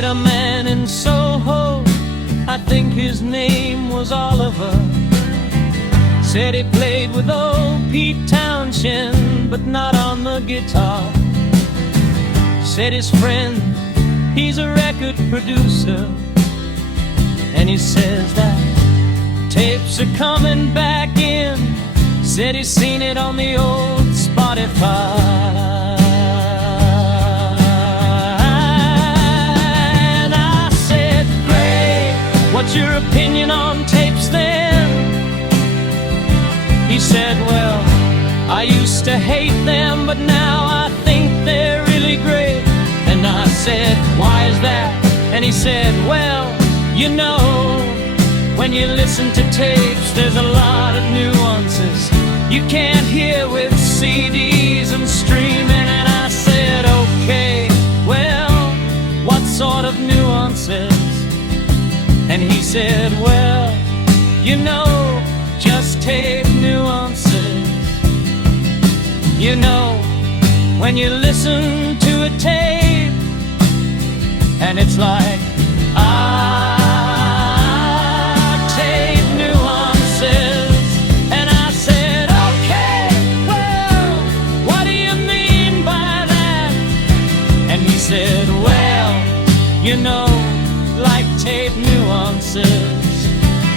met a man in Soho, I think his name was Oliver. Said he played with old Pete Townshend, but not on the guitar. Said his friend, he's a record producer, and he says that tapes are coming back in. Said he's seen it on the old Spotify. And I said, great, what's your opinion on tapes then? He said, well, I used to hate them, but now I think they're really great. And I said, why is that? And he said, well, you know, when you listen to tapes, there's a lot of nuances you can't hear with CDs and streaming. And I said, okay, well, what sort of nuances? And he said, well, you know, just tape nuances. You know, when you listen to a tape, and it's like, tape nuances. And I said, okay, well, what do you mean by that? And he said, well, you know, like tape nuances.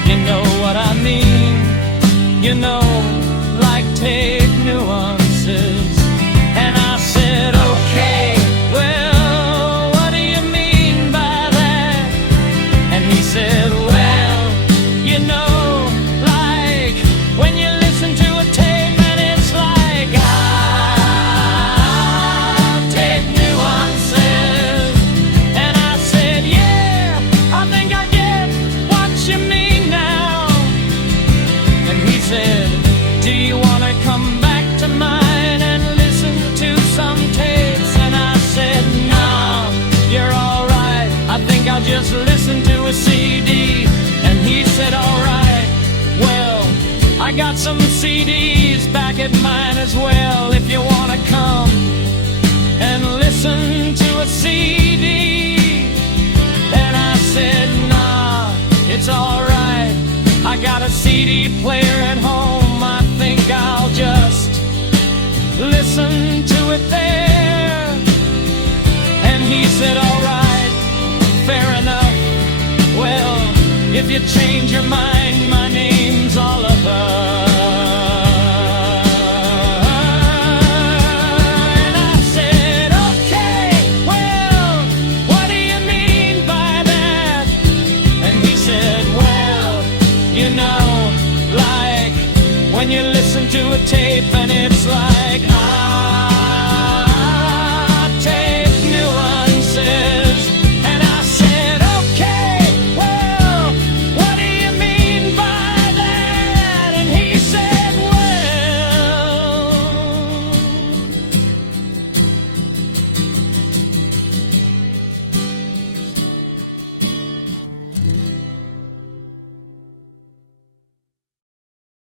You know what I mean. You know, like tape nuances. And I said, okay, well, what do you mean by that? And he said, well, you know, like when you listen to a tape and it's like, tape nuances. And I said, yeah, I think I get what you mean now. And he said, do you want to come back to mine and listen to some tapes? And I said, no, you're all right, I think I'll just listen to a CD. And he said, all right, well, I got some CDs back at mine as well, if you want to come and listen to a CD. And I said, nah, it's all right, I got a CD player at home, I think I'll just listen to it there. And he said, all right, fair enough, well, if you change your mind, my name's Oliver. And I said, okay, well, what do you mean by that? And he said, well, you know, like when you listen to a tape and it's like,